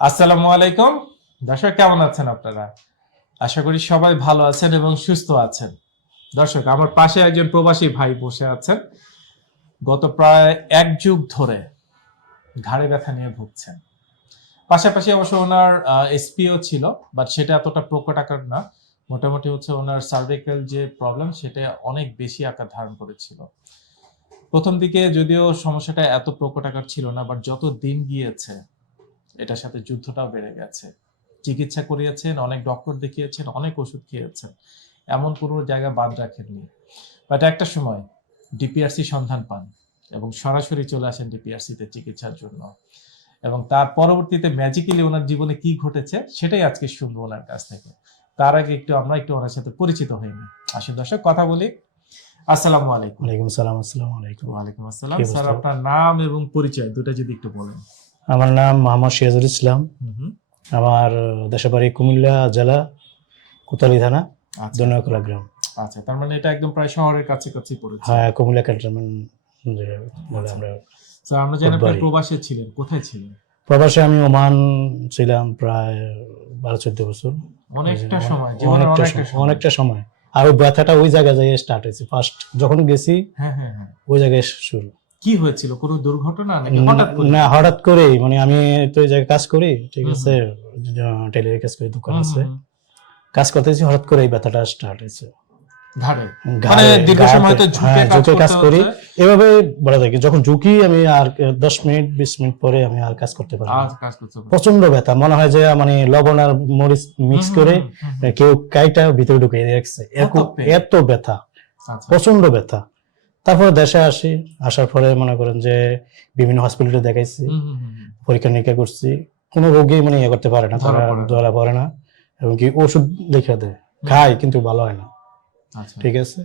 আসসালামু আলাইকুম। দর্শক, কেমন আছেন আপনারা? আশা করি সবাই ভালো আছেন এবং সুস্থ আছেন। দর্শক, আমার পাশে একজন প্রবাসী ভাই বসে আছেন। গত প্রায় এক যুগ ধরে ঘাড়ে ব্যথা নিয়ে ভুগছেন। পাশাপাশি অবশ্য ওনার এসপিও ছিল বাট সেটা এতটা প্রকট আকার না। মোটামুটি হচ্ছে ওনার সার্ভিক্যাল যে প্রবলেম সেটা অনেক বেশি আকার ধারণ করেছিল। প্রথম দিকে যদিও সমস্যাটা এত প্রকট আকার ছিল না বাট যত দিন গিয়েছে এটার সাথে যুদ্ধটাও বেড়ে গেছে। চিকিৎসা করিয়েছেন অনেক ডক্টর দেখিয়েছেন অনেক ওষুধ খেয়েছেন। এমন কোনো জায়গা বাদ রাখেননি। বাট একটা সময় ডিপিআরসি সন্ধান পান এবং সরাসরি চলে আসেন ডিপিআরসিতে চিকিৎসার জন্য। এবং তার পরবর্তীতে ম্যাজিক্যালি ওনার জীবনে কি ঘটেছে সেটাই আজকে শুনব ওনার কাছ থেকে। তার আগে একটু আমরা একটু ওনার সাথে পরিচিত হইনি আসুন দর্শক কথা বলি। আসসালামু আলাইকুম। ওয়ালাইকুম সালাম আসসালামু আলাইকুম। ওয়ালাইকুম আসসালাম। স্যার আপনার নাম এবং পরিচয় দুটো যদি একটু বলেন। আমার নাম মোহাম্মদ সিরাজুল ইসলাম। আমার দেশের বাড়ি কুমিল্লা জেলা কোতালি থানা আচ্ছা। দনিয়াকলা গ্রাম। আচ্ছা তার মানে এটা একদম প্রায় শহরের কাছে কাছে পড়েছে। হ্যাঁ কুমিল্লা ক্যান্টনমেন্ট বলে আমরা স্যার আমরা জানি আপনি প্রবাসে ছিলেন কোথায় ছিলেন? প্রবাসে আমি ওমান ছিলাম প্রায় বারো চোদ্দ বছর। অনেকটা সময় জীবনের অনেকটা সময় সময়। অনেকটা সময়। আর ওই ব্যথাটা ওই জায়গায় যাই স্টার্ট হয়েছে। ফার্স্ট যখন গেছি হ্যাঁ হ্যাঁ হ্যাঁ। ওই জায়গায় শুরু। কি হয়েছিল? কোনো দুর্ঘটনা নাকি হঠাৎ করে? না হঠাৎ করে মানে আমি তো ওই জায়গায় কাজ করি ঠিক আছে? টেলির কাজ করি দোকান আছে। কাজ করতেছি হঠাৎ করে এই ব্যথাটা স্টার্ট হয়েছে। ঘাড়ে? মানে দীর্ঘ সময় তো ঝুঁকে হ্যাঁ, কাজ করি। এভাবে বলা থাকে যখন ঝুঁকি আমি আর দশ মিনিট বিশ মিনিট পরে আমি আর কাজ করতে পারি। কাজ করতে। প্রচণ্ড ব্যথা। মনে হয় যে মানে লবণ আর মরিচ মিক্স করে। কেউ কাইটা ভিতরে ঢুকিয়ে রাখছে। এত ব্যথা। আচ্ছা। প্রচণ্ড ব্যথা। তারপরে দেশে আসি আসার পরে মনে করেন যে বিভিন্ন হসপিটালে দেখাইছি। পরীক্ষা নিরীক্ষা করছি। কোনো রোগী মানে ইয়ে করতে পারে না তারা ধরা পড়ে না। এবং কি ওষুধ লিখে দেয়। খাই কিন্তু ভালো হয় না। আচ্ছা। ঠিক আছে?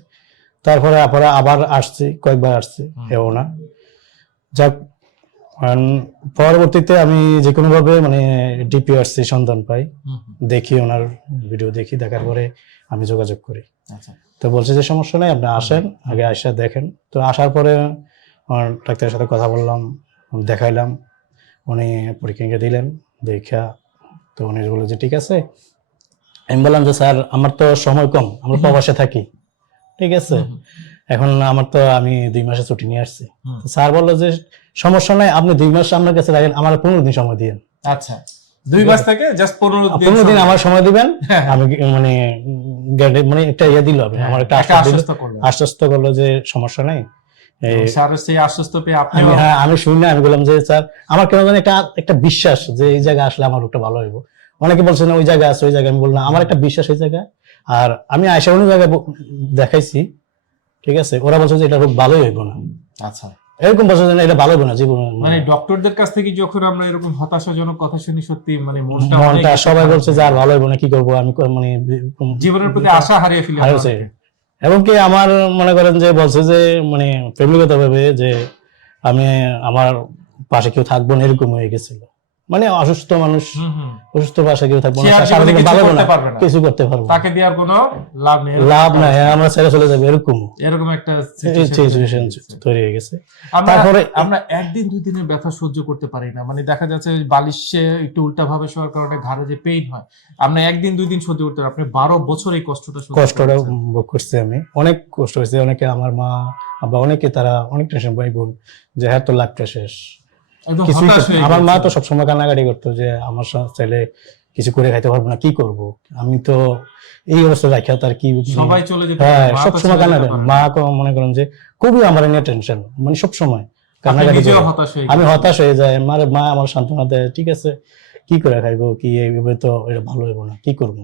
তারপরে পরে আবার আসছি কয়েকবার আসছি। এও না। যাক পরবর্তীতে আমি যে কোনো ভাবে মানে ডিপিআরসি সন্ধান পাই। দেখি ওনার ভিডিও দেখি দেখার পরে আমি যোগাযোগ করি। আচ্ছা। তো বলছে যে সমস্যা নেই আপনি আসেন আগে আসা দেখেন। তো আসার পরে আমার ডাক্তারের সাথে কথা বললাম দেখাইলাম উনি পরীক্ষা দিলেন দেখা তো উনি বলল যে ঠিক আছে। আমি বললাম যে স্যার আমার তো সময় কম আমরা প্রবাসে থাকি। ঠিক আছে। এখন আমার তো আমি দুই মাসে ছুটি নিয়ে আসছি। স্যার বলল যে সমস্যা নাই আপনি দুই মাস আপনার কাছে রাখেন আমার পনেরো দিন সময় দিন আচ্ছা। দুই মাস থেকে জাস্ট পনেরো দিন আমার সময় দিবেন হ্যাঁ, হ্যাঁ। আমি মানে মানে একটা ইয়ে দিল আমার একটা আশ্বস্ত করল। যে সমস্যা নাই। স্যার সেই আশ্বস্ত পেয়ে আপনি আমি হ্যাঁ আমি শুনি আমি বললাম যে স্যার আমার কেন জানি একটা একটা বিশ্বাস যে এই জায়গায় আসলে আমার রোগটা ভালো হইব। অনেকে বলছে না ওই জায়গায় আছে ওই জায়গায়। আমি বললাম আমার একটা বিশ্বাস এই জায়গায়। আর আমি আয়সা অন্য জায়গায় দেখাইছি ঠিক আছে? ওরা বলছে যে এটা রোগ ভালোই হইব না। আচ্ছা। এরকম বছর জানা এটা ভালো না জীবন। মানে ডক্টরদের কাছ থেকে যখন আমরা এরকম হতাশাজনক কথা শুনি সত্যি মানে মনটা মনটা সবাই বলছে যে আর ভালো হইব না কি করব আমি মানে জীবনের প্রতি আশা হারিয়ে ফেলি হারিয়েছে। এবং কি আমার মনে করেন যে বলছে যে মানে ফ্যামিলিগত ভাবে যে আমি আমার পাশে কেউ থাকব না এরকম হয়ে গেছিল। মানে অসুস্থ মানুষ। অসুস্থ পাশে কেউ থাকব না আর সারা কিছু ভালো করতে না পারবে কিছু করতে পারব। তাকে দেওয়ার কোনো লাভ নেই লাভ নাই আমরা ছেড়ে চলে যাব এরকম। এরকম একটা সিচুয়েশন তৈরি হয়ে গেছে। তারপরে আমরা একদিন দুই দিনের ব্যথা সহ্য করতে পারি না। মানে দেখা যাচ্ছে বালিশে একটু উল্টা ভাবে শোয়ার কারণে ঘাড়ে যে পেইন হয় আমরা একদিন দুই দিন সহ্য করতে পারি আপনি বারো বছর এই কষ্টটা কষ্টটা ভোগ করছি আমি। অনেক কষ্ট হয়েছে। অনেকে আমার মা বা অনেকে তারা অনেক টেনশন পাই বোন যে হ্যাঁ তো লাইফটা শেষ। আমার মা তো সবসময় কান্নাকাটি করতো যে আমার ছেলে কিছু করে খাইতে পারব না কি করব? আমি তো এই অবস্থা রাখা তার কি সবাই চলে যেতে হ্যাঁ সবসময় চলে কান্না যেতে করে মা মনে করেন যে খুবই আমার নিয়ে টেনশন মানে সবসময় কান্নাকাটি আমি হতাশ হয়ে যাই আমার মা আমার সান্ত্বনা দেয় ঠিক আছে কি করে খাইবো কি এইভাবে তো এটা ভালো হইব না কি করব।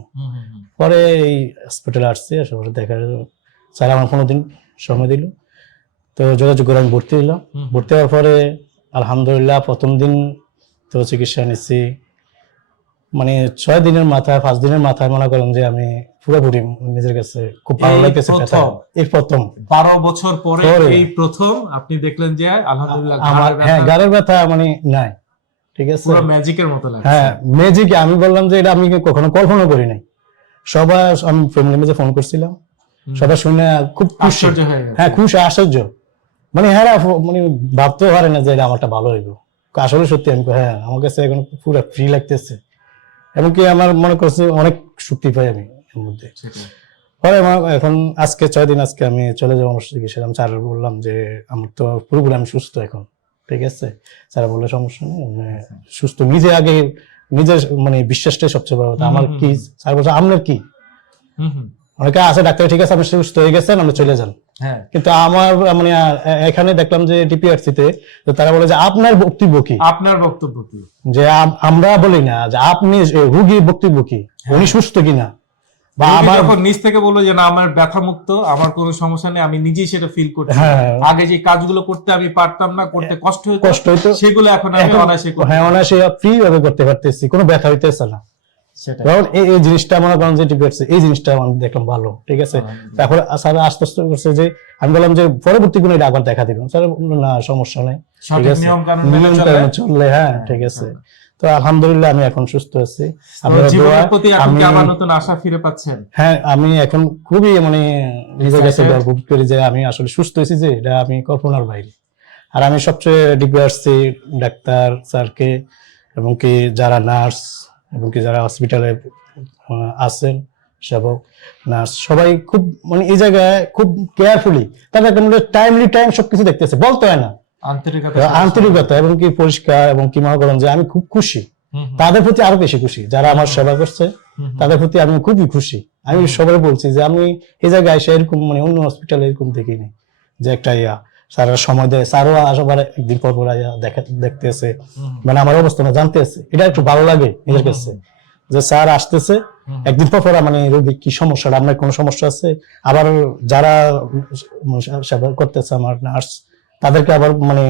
পরে এই হসপিটালে আসছি পরে দেখা স্যার আমার পনেরো দিন সময় দিল। তো যোগাযোগ করে আমি ভর্তি হলাম ভর্তি হওয়ার পরে আলহামদুলিল্লাহ প্রথম দিন তো চিকিৎসা নিচ্ছি। মানে ছয় দিনের মাথায় পাঁচ দিনের মাথায় মনে করেন যে আমি পুরোপুরি নিজের কাছে খুব ভালো লাগতেছে এই প্রথম। বারো বছর পরে। এই প্রথম আপনি দেখলেন যে আলহামদুলিল্লাহ আমার হ্যাঁ গাড়ের ব্যথা মানে নাই। ঠিক আছে? পুরো ম্যাজিকের মতো লাগে হ্যাঁ ম্যাজিক আমি বললাম যে এটা আমি কখনো কল্পনা করি নাই। সবাই আমি ফ্যামিলি মেজে ফোন করছিলাম। সবাই শুনে খুব খুশি। হ্যাঁ খুশি আশ্চর্য। মানে হ্যাঁ মানে ভাবতেও পারে না যে এটা আমারটা ভালো হইব। আসলে সত্যি আমি হ্যাঁ আমার কাছে এখন পুরো ফ্রি লাগতেছে। এমনকি আমার মনে করছে অনেক শক্তি পাই আমি এর মধ্যে। পরে আমার এখন আজকে ছয় দিন আজকে আমি চলে যাব আমার আমি স্যার বললাম যে আমার তো পুরোপুরি আমি সুস্থ এখন ঠিক আছে? স্যার বললে সমস্যা নেই আমি সুস্থ। নিজে আগে নিজের মানে বিশ্বাসটাই সবচেয়ে বড় কথা। আমার কি? স্যার বলছে আপনার কি? অনেকে আছে ডাক্তার ঠিক আছে আপনি সুস্থ হয়ে গেছেন আপনি চলে যান। হ্যাঁ কিন্তু আমার মানে এখানে দেখলাম যে ডিপিআরসি তে তারা বলে যে আপনার বক্তব্য কি? আপনার বক্তব্য কি? যে আমরা বলি না যে আপনি রুগীর বক্তব্য কি? উনি সুস্থ কিনা? বা আমার যখন নিজ থেকে বলল যে না আমার ব্যথা মুক্ত আমার কোনো সমস্যা নেই আমি নিজেই সেটা ফিল করছি। হ্যাঁ আগে যে কাজগুলো করতে আমি পারতাম না করতে কষ্ট হতো কষ্ট হইতো। সেগুলো এখন আমি অনায়াসে হ্যাঁ অনায়াসে ফ্রি ভাবে করতে পারতেছি কোনো ব্যথা হইতেছে না। কারণ এই জিনিসটা মনে করেন যে এই জিনিসটা আমি দেখলাম ভালো ঠিক আছে? তারপরে স্যার আস্তে আস্তে করছে যে আমি বললাম যে পরবর্তী কোনো এটা আবার দেখা দিবেন। স্যার না সমস্যা নেই ঠিক আছে? নিয়ম কানুন চললে হ্যাঁ ঠিক আছে। তো আলহামদুলিল্লাহ আমি এখন সুস্থ আছি। আশা ফিরে পাচ্ছেন? হ্যাঁ আমি এখন খুবই মানে নিজের কাছে গর্ব করি যে আমি আসলে সুস্থ হয়েছি যে এটা আমি কল্পনার বাইরে। আর আমি সবচেয়ে ডিপিআরসি ডাক্তার স্যারকে এবং কি যারা নার্স এবং কি যারা হসপিটালে আছেন সেবক নার্স সবাই খুব মানে এই জায়গায় খুব কেয়ারফুলি তাদের টাইমলি টাইম সবকিছু দেখতেছে। বলতে হয় না। আন্তরিকতা আন্তরিকতা এবং কি পরিষ্কার এবং কি মনে করেন যে আমি খুব খুশি। তাদের প্রতি আরও বেশি খুশি। যারা আমার সেবা করছে। তাদের প্রতি আমি খুবই খুশি। আমি সবাই বলছি যে আমি এই জায়গায় এসে এরকম মানে অন্য হসপিটালে এরকম দেখিনি। যে একটা ইয়া। স্যাররা সময় দেয়। স্যারও আসবার একদিন পর পর দেখতেছে। মানে আমার অবস্থাটা জানতেছে এটা একটু ভালো লাগে নিজের কাছে। যে স্যার আসতেছে একদিন পর পর মানে রোগী কি সমস্যাটা আপনার কোনো সমস্যা আছে? আবার যারা সেবা করতেছে আমার নার্স তাদেরকে আবার মানে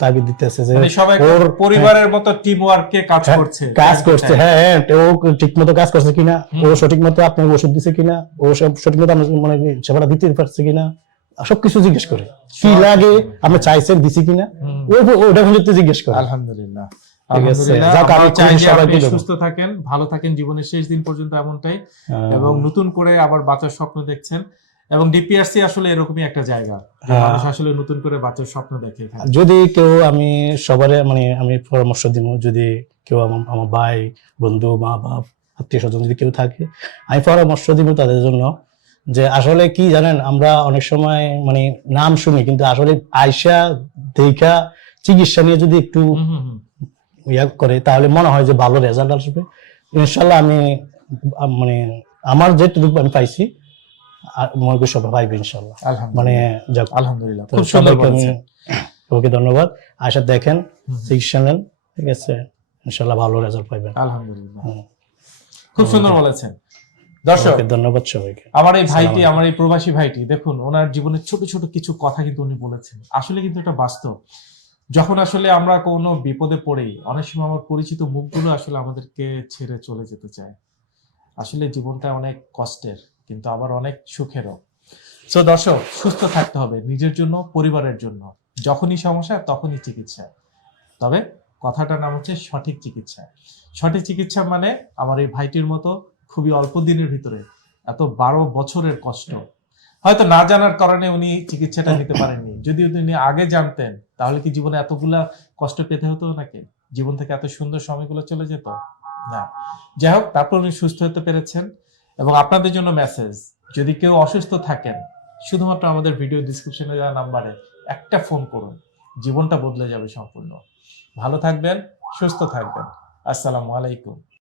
তাগিদ দিতেছে যে মানে ওর পরিবারের মতো টিম ওয়ার্কে কাজ হ্যাঁ, করছে। কাজ করছে। হ্যাঁ। হ্যাঁ ও ঠিক মতো কাজ করছে কিনা? ও সঠিক মতো আপনার ওষুধ দিছে কিনা? ও সব সঠিক মতো আপনার মানে সেবাটা দিতে পারছে কিনা? সবকিছু জিজ্ঞেস করে। কি লাগে আপনি চাইছেন দিছি কিনা? ওটা পর্যন্ত জিজ্ঞেস করে। আলহামদুলিল্লাহ। সুস্থ থাকেন ভালো থাকেন জীবনের শেষ দিন পর্যন্ত এমনটাই। এবং নতুন করে আবার বাঁচার স্বপ্ন দেখছেন। এবং ডিপিআরসি আসলে এরকমই একটা জায়গা। হ্যাঁ। মানুষ আসলে নতুন করে বাঁচার স্বপ্ন দেখে যদি কেউ আমি সবারে মানে আমি পরামর্শ দিব যদি কেউ আমার আমার ভাই বন্ধু মা বাপ আত্মীয় স্বজন যদি কেউ থাকে আমি পরামর্শ দিব তাদের জন্য। যে আসলে কি জানেন আমরা অনেক সময় মানে নাম শুনি কিন্তু আসলে আয়সা দেখা চিকিৎসা নিয়ে যদি একটু। ইয়া করে তাহলে মনে হয় যে ভালো রেজাল্ট আসবে। ইনশাল্লাহ আমি মানে আমার যেটুকু আমি পাইছি মনে সবাই পাইবে ইনশাল্লাহ মানে যাক আলহামদুলিল্লাহ খুব সুন্দর ওকে ধন্যবাদ। আশা দেখেন চিকিৎসা নেন ঠিক আছে? ইনশাল্লাহ ভালো রেজাল্ট পাইবেন। আলহামদুলিল্লাহ। খুব সুন্দর বলেছেন। দর্শক ধন্যবাদ সবাইকে। আমার এই ভাইটি আমার এই প্রবাসী ভাইটি দেখুন ওনার জীবনের ছোট ছোট কিছু কথা কিন্তু উনি বলেছেন। আসলে কিন্তু এটা বাস্তব। যখন আসলে আমরা কোনো বিপদে পড়ি অনেক সময় আমার পরিচিত মুখগুলো আসলে আমাদেরকে ছেড়ে চলে যেতে চায়। আসলে জীবনটা অনেক কষ্টের কিন্তু আবার অনেক সুখেরও। তো দর্শক সুস্থ থাকতে হবে নিজের জন্য পরিবারের জন্য। যখনই সমস্যা তখনই চিকিৎসা। তবে কথাটার নাম হচ্ছে সঠিক চিকিৎসা। সঠিক চিকিৎসা মানে আমার এই ভাইটির মতো খুবই অল্প দিনের ভিতরে, এত বারো বছরের কষ্ট। হয়তো না জানার কারণে উনি চিকিৎসাটা নিতে পারেননি। যদি উনি আগে জানতেন, তাহলে কি জীবনে এতগুলা কষ্ট পেতে হতো নাকি? জীবন থেকে এত সুন্দর সময়গুলো চলে যেত? না। যাই হোক, তারপর উনি সুস্থ হতে পেরেছেন এবং আপনাদের জন্য মেসেজ যদি কেউ অসুস্থ থাকেন, শুধুমাত্র আমাদের ভিডিও ডিসক্রিপশনে দেওয়া নাম্বারে একটা ফোন করুন। জীবনটা বদলে যাবে সম্পূর্ণ। ভালো থাকবেন, সুস্থ থাকবেন। আসসালামু আলাইকুম।